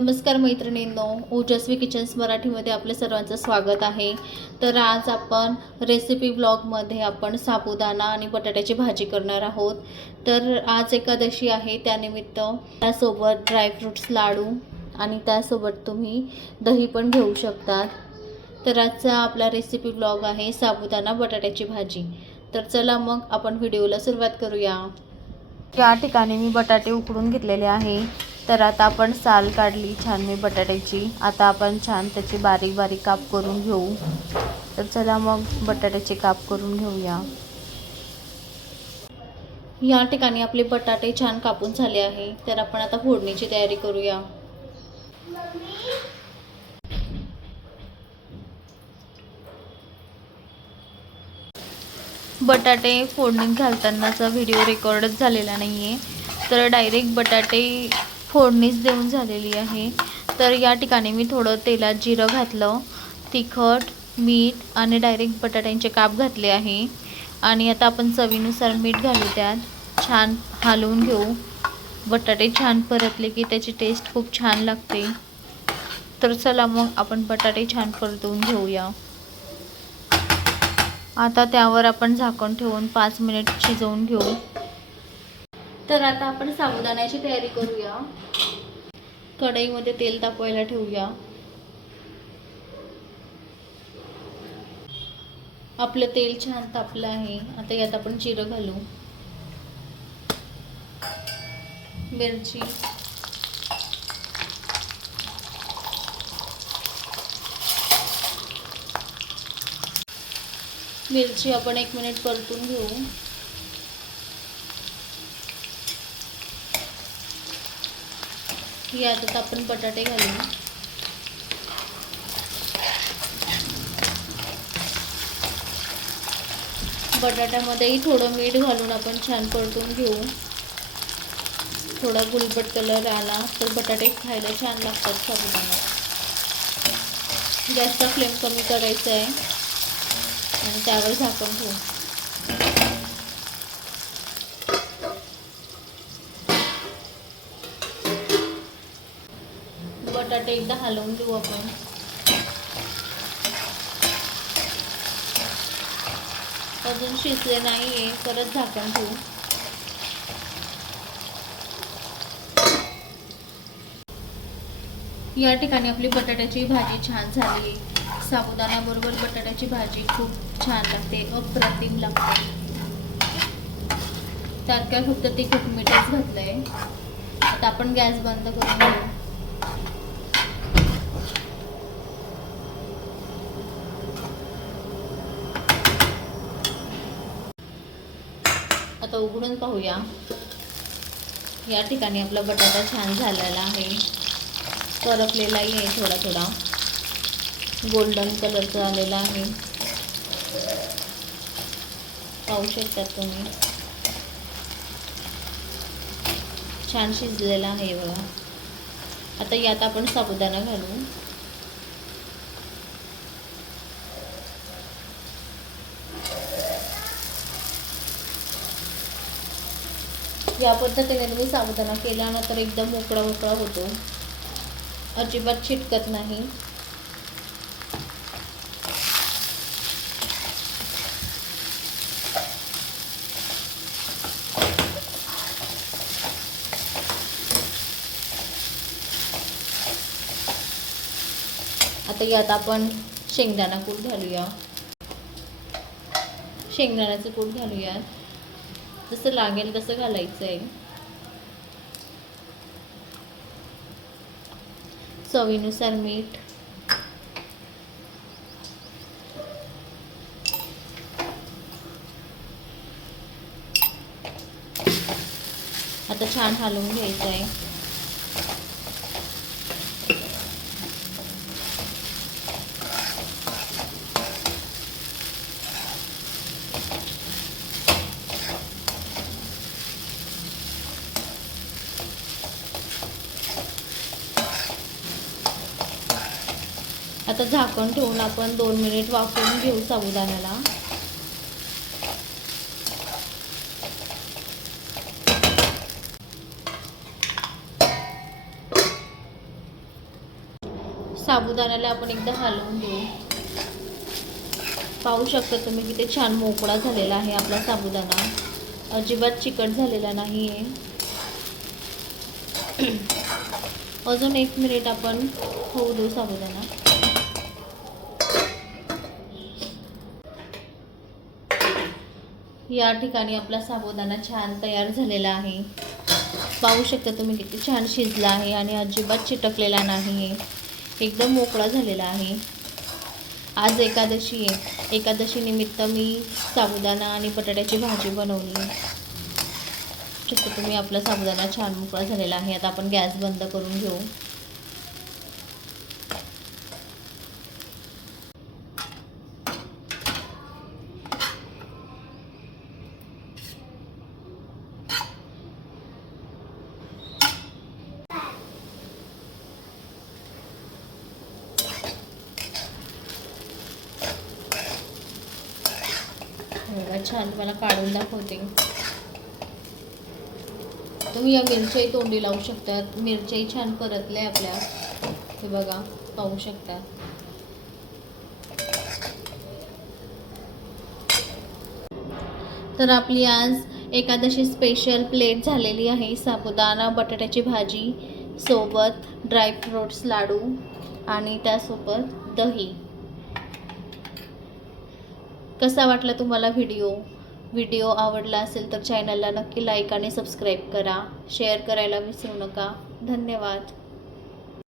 नमस्कार मैत्रिणींनो ओजस्वी किचन्स मराठीमध्ये आपल्या सर्वांचं स्वागत आहे. तर आज आपण रेसिपी ब्लॉगमध्ये आपण साबुदाणा आणि बटाट्याची भाजी करणार आहोत. तर आज एकादशी आहे त्यानिमित्त त्यासोबत ड्रायफ्रूट्स लाडू आणि त्यासोबत तुम्ही दही पण घेऊ शकतात. तर आजचा आपला रेसिपी ब्लॉग आहे साबुदाणा बटाट्याची भाजी. तर चला मग आपण व्हिडिओला सुरुवात करूया. या ठिकाणी मी बटाटे उकडून घेतलेले आहे. तर आता आपण साल काढली छान मी बटाट्याची. आता आपण छान त्याची बारीक बारीक काप करून घेऊ. तर चला मग बटाट्याचे काप करून घेऊया. या ठिकाणी आपले बटाटे छान कापून झाले आहे. तर आपण आता फोडणीची तयारी करूया. बटाटे फोडणीत घालतानाचा व्हिडिओ रेकॉर्डच झालेला नाही आहे तर डायरेक्ट बटाटे फोडणीच देऊन झालेली आहे. तर या ठिकाणी मी थोडं तेलात जिरं घातलं तिखट मीठ आणि डायरेक्ट बटाट्यांचे काप घातले आहे. आणि आता आपण चवीनुसार मीठ घालू त्यात. छान हलवून घेऊ. बटाटे छान परतले की त्याची टेस्ट खूप छान लागते. तर चला मग आपण बटाटे छान परतवून घेऊया. आता त्यावर आपण झाकण ठेवून पाच मिनिट शिजवून घेऊ. तर आता आपण साबुदाण्याची तयारी करूया. कढईमध्ये तेल तापवायला ठेवूया. आपलं तेल छान तापलं आहे. आता यात आपण जिरं घालू. मिरची. मिरची आपण एक मिनिट परतून घेऊ. यातच आपण बटाटे घालू बटाट्यामध्येही थोडं मीठ घालून आपण छान परतून घेऊ. थोडा गुलबट कलर आला तर बटाटे खायला छान लागतात साबुदाणा. गॅसचा फ्लेम कमी करायचा आहे. आणि त्यावर झाकण ठेवू. बटाटे एकदा हलवून देऊ आपण. अजून शिजले नाहीये परत झाकण ठेवू. या ठिकाणी आपली बटाट्याची भाजी छान झाली. साबुदाण्याबरोबर बटाट्याची भाजी खूप छान लागते अप्रतिम लागते. त्यात काय फक्त तिखट मीठच घातलं आहे आता आपण गॅस बंद करून घेऊ. आता उघडून पाहूया. या ठिकाणी आपला बटाटा छान झालेला आहे. करपलेलाही आहे थोडा थोडा गोल्डन कलरचा आलेला आहे. पाहू शकतात तुम्ही. छान शिजलेला आहे बघा. आता यात आपण साबुदाणा घालू. या पद्धतीने तुम्ही साबुदाणा केल्यानंतर एकदम मोकळा मोकळा होतो. अजिबात चिटकत नाही. आता यात आपण शेंगदाणा कूट घालूया. शेंगदाण्याचं कूट घालूयात. जसं लागेल तसं घालायचं आहे चवीनुसार मीठ. आता छान हलवून घ्यायचं आहे आता झाकण ठेवून आपण दोन मिनिट वाफवून घेऊ साबुदाण्याला. साबुदाण्याला आपण एकदा हलवून घेऊ. पाहू शकता तुम्ही किती छान मोकळा झालेला आहे आपला साबुदाणा. अजिबात चिकट झालेला नाही आहे अजून एक मिनिट आपण होऊ देऊ साबुदाणा. या ठिकाणी आपला साबुदाणा छान तयार झालेला आहे. पाहू शकता तुम्ही किती छान शिजला आहे आणि अजिबात चिटकलेला नाही आहे एकदम मोकळा झालेला आहे. आज एकादशी आहे. एकादशी निमित्त मी साबुदाणा आणि बटाट्याची भाजी बनवली शकतो तुम्ही आपला साबुदाणा छान मोकळा झालेला आहे. आता आपण गॅस बंद करून घेऊ बघा छान तुम्हाला काढून दाखवते. तुम्ही या मिरच्याही तोंडी लावू शकतात. मिरच्याही छान परतल्या आपल्या. हे बघा पाहू शकता. तर आपली आज एकादशी स्पेशल प्लेट झालेली आहे. साबुदाणा बटाट्याची भाजी सोबत ड्रायफ्रुट्स लाडू आणि त्यासोबत दही. कसा वाटला तुम्हाला व्हिडिओ व्हिडिओ आवडला असेल तर चॅनलला नक्की लाईक आणि सबस्क्राईब करा. शेअर करायला विसरू नका. धन्यवाद.